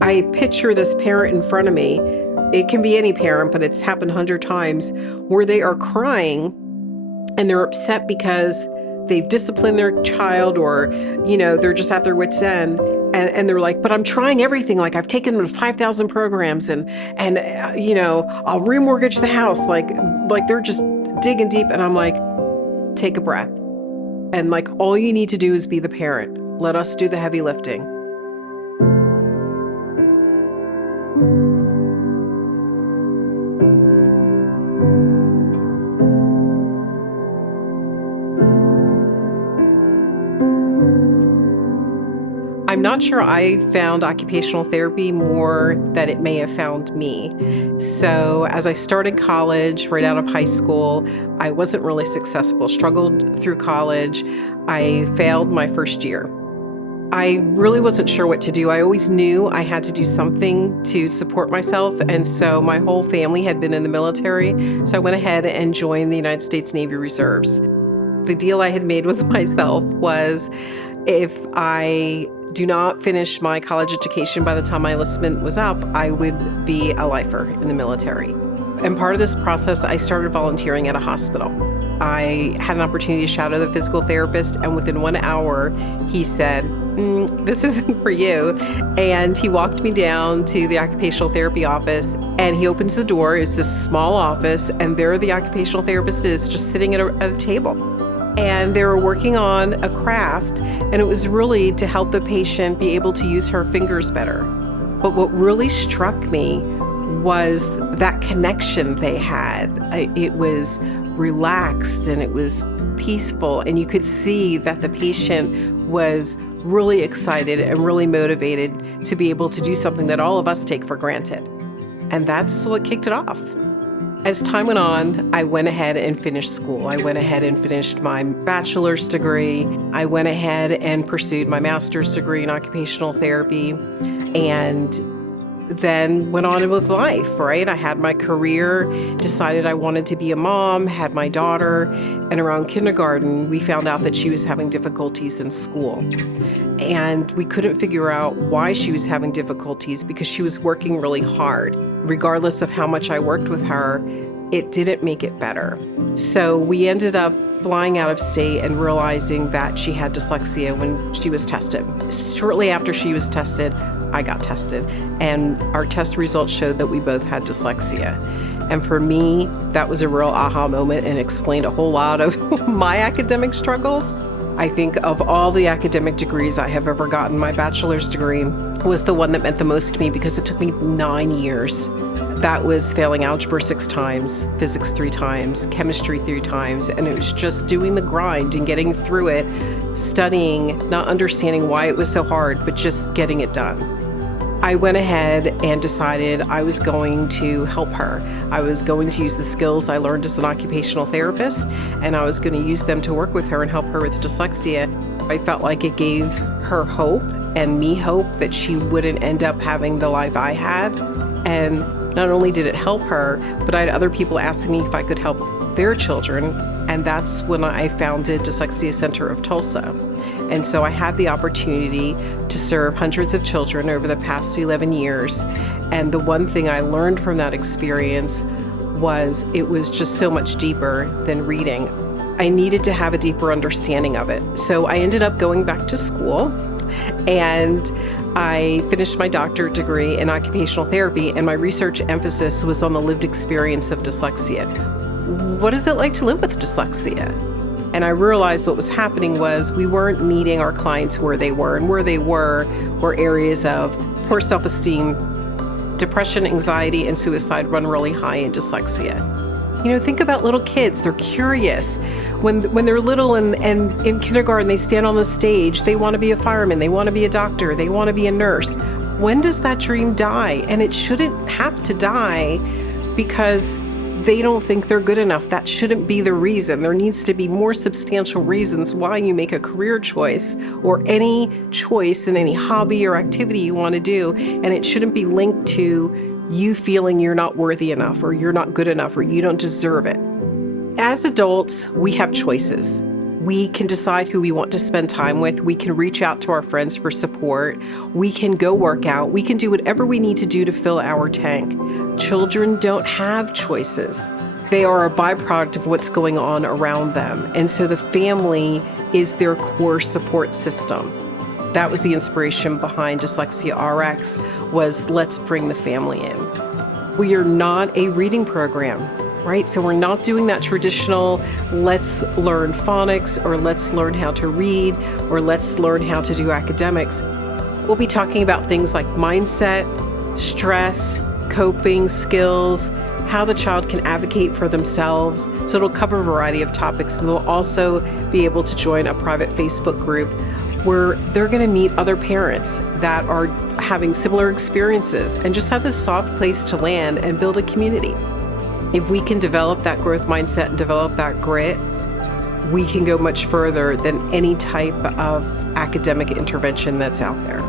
I picture this parent in front of me. It can be any parent, but it's happened 100 times where they are crying and they're upset because they've disciplined their child or, they're just at their wits' end. And they're like, but I'm trying everything. Like I've taken them to 5,000 programs and I'll remortgage the house. Like they're just digging deep. And I'm like, take a breath. And like, all you need to do is be the parent. Let us do the heavy lifting. I'm not sure I found occupational therapy more than it may have found me. So as I started college, right out of high school, I wasn't really successful, struggled through college. I failed my first year. I really wasn't sure what to do. I always knew I had to do something to support myself. And so my whole family had been in the military. So I went ahead and joined the United States Navy Reserves. The deal I had made with myself was if I do not finish my college education by the time my enlistment was up, I would be a lifer in the military. And part of this process, I started volunteering at a hospital. I had an opportunity to shadow the physical therapist, and within 1 hour, he said, this isn't for you. And he walked me down to the occupational therapy office, and he opens the door. It's this small office, and there the occupational therapist is just sitting at a table. And they were working on a craft, and it was really to help the patient be able to use her fingers better. But what really struck me was that connection they had. It was relaxed and it was peaceful, and you could see that the patient was really excited and really motivated to be able to do something that all of us take for granted. And that's what kicked it off. As time went on, I went ahead and finished school. I went ahead and finished my bachelor's degree. I went ahead and pursued my master's degree in occupational therapy, and then went on with life, right? I had my career, decided I wanted to be a mom, had my daughter, and around kindergarten, we found out that she was having difficulties in school. And we couldn't figure out why she was having difficulties because she was working really hard. Regardless of how much I worked with her, it didn't make it better. So we ended up flying out of state and realizing that she had dyslexia when she was tested. Shortly after she was tested, I got tested, and our test results showed that we both had dyslexia. And for me, that was a real aha moment and explained a whole lot of my academic struggles. I think of all the academic degrees I have ever gotten, my bachelor's degree was the one that meant the most to me because it took me 9 years. That was failing algebra 6 times, physics 3 times, chemistry 3 times, and it was just doing the grind and getting through it, studying, not understanding why it was so hard, but just getting it done. I went ahead and decided I was going to help her. I was going to use the skills I learned as an occupational therapist, and I was going to use them to work with her and help her with dyslexia. I felt like it gave her hope and me hope that she wouldn't end up having the life I had. And not only did it help her, but I had other people asking me if I could help their children. And that's when I founded Dyslexia Center of Tulsa. And so I had the opportunity to serve hundreds of children over the past 11 years. And the one thing I learned from that experience was it was just so much deeper than reading. I needed to have a deeper understanding of it. So I ended up going back to school, and I finished my doctorate degree in occupational therapy, and my research emphasis was on the lived experience of dyslexia. What is it like to live with dyslexia? And I realized what was happening was we weren't meeting our clients where they were, and where they were areas of poor self-esteem, depression, anxiety, and suicide run really high in dyslexia. Think about little kids. They're curious. When they're little and in kindergarten, they stand on the stage. They want to be a fireman. They want to be a doctor. They want to be a nurse. When does that dream die? And it shouldn't have to die because they don't think they're good enough. That shouldn't be the reason. There needs to be more substantial reasons why you make a career choice or any choice in any hobby or activity you want to do. And it shouldn't be linked to you feeling you're not worthy enough or you're not good enough or you don't deserve it. As adults, we have choices. We can decide who we want to spend time with. We can reach out to our friends for support. We can go work out. We can do whatever we need to do to fill our tank. Children don't have choices. They are a byproduct of what's going on around them. And so the family is their core support system. That was the inspiration behind Dyslexiarx, was let's bring the family in. We are not a reading program, right? So we're not doing that traditional, let's learn phonics, or let's learn how to read, or let's learn how to do academics. We'll be talking about things like mindset, stress, coping skills, how the child can advocate for themselves. So it'll cover a variety of topics. And they'll also be able to join a private Facebook group where they're going to meet other parents that are having similar experiences and just have this soft place to land and build a community. If we can develop that growth mindset and develop that grit, we can go much further than any type of academic intervention that's out there.